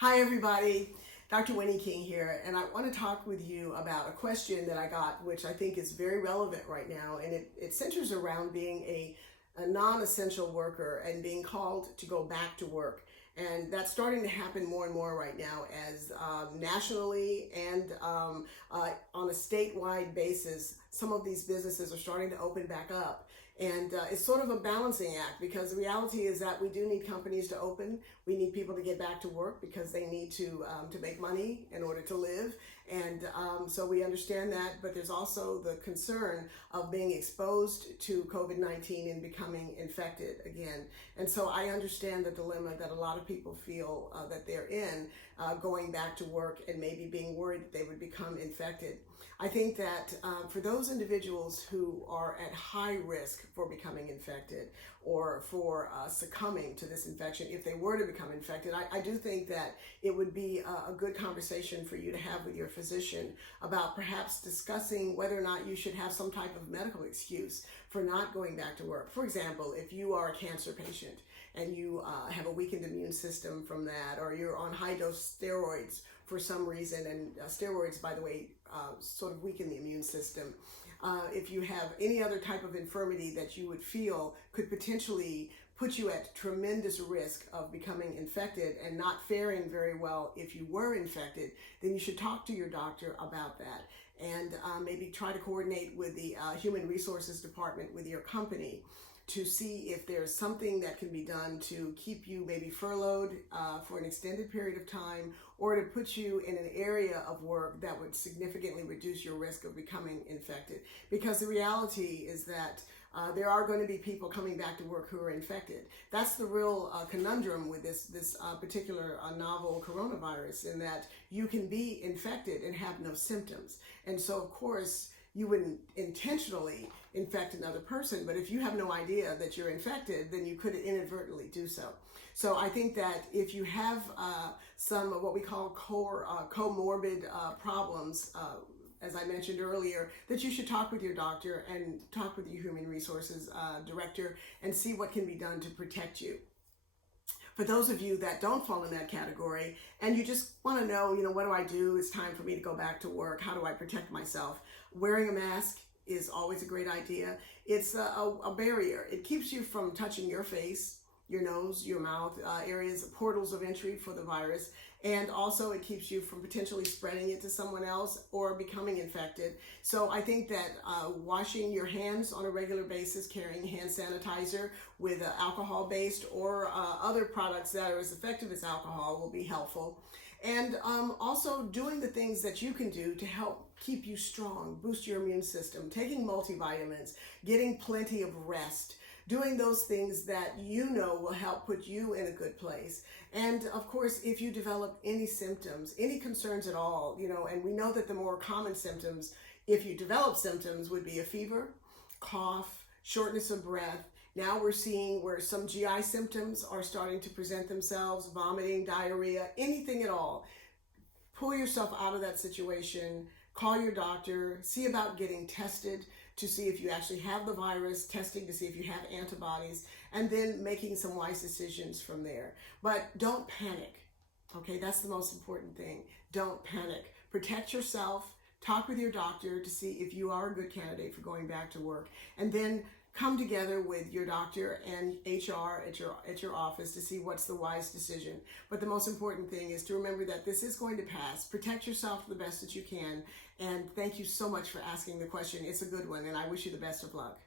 Hi everybody, Dr. Winnie King here, and I want to talk with you about a question that I got, which I think is very relevant right now, and it centers around being a non-essential worker and being called to go back to work. And that's starting to happen more and more right now as nationally and on a statewide basis, some of these businesses are starting to open back up. And it's sort of a balancing act, because the reality is that we do need companies to open. We need people to get back to work because they need to make money in order to live. And so we understand that, but there's also the concern of being exposed to COVID-19 and becoming infected again. And so I understand the dilemma that a lot of people feel that they're in, going back to work and maybe being worried that they would become infected. I think that for those individuals who are at high risk for becoming infected or for succumbing to this infection, if they were to become infected, I do think that it would be a good conversation for you to have with your physician about perhaps discussing whether or not you should have some type of medical excuse for not going back to work. For example, if you are a cancer patient and you have a weakened immune system from that, or you're on high-dose steroids for some reason, and steroids, by the way, sort of weaken the immune system. If you have any other type of infirmity that you would feel could potentially put you at tremendous risk of becoming infected and not faring very well if you were infected, then you should talk to your doctor about that, and maybe try to coordinate with the Human Resources Department with your company to see if there's something that can be done to keep you maybe furloughed for an extended period of time, or to put you in an area of work that would significantly reduce your risk of becoming infected. Because the reality is that there are going to be people coming back to work who are infected. That's the real conundrum with this particular novel coronavirus, in that you can be infected and have no symptoms. And so, of course, you wouldn't intentionally infect another person, but if you have no idea that you're infected, then you could inadvertently do so. So I think that if you have some of what we call comorbid problems, as I mentioned earlier, that you should talk with your doctor and talk with your Human Resources Director and see what can be done to protect you. For those of you that don't fall in that category and you just want to know, what do I do? It's time for me to go back to work. How do I protect myself? Wearing a mask is always a great idea. It's a barrier. It keeps you from touching your face, your nose, your mouth, areas, portals of entry for the virus. And also it keeps you from potentially spreading it to someone else or becoming infected. So I think that washing your hands on a regular basis, carrying hand sanitizer with alcohol-based or other products that are as effective as alcohol will be helpful. And also doing the things that you can do to help keep you strong, boost your immune system, taking multivitamins, getting plenty of rest, doing those things that will help put you in a good place. And of course, if you develop any symptoms, any concerns at all, and we know that the more common symptoms, if you develop symptoms, would be a fever, cough, shortness of breath. Now we're seeing where some GI symptoms are starting to present themselves, vomiting, diarrhea, anything at all. Pull yourself out of that situation, call your doctor, see about getting tested to see if you actually have the virus, testing to see if you have antibodies, and then making some wise decisions from there. But don't panic, okay? That's the most important thing. Don't panic. Protect yourself, talk with your doctor to see if you are a good candidate for going back to work, and then come together with your doctor and HR at your office to see what's the wise decision. But the most important thing is to remember that this is going to pass. Protect yourself the best that you can. And thank you so much for asking the question. It's a good one, and I wish you the best of luck.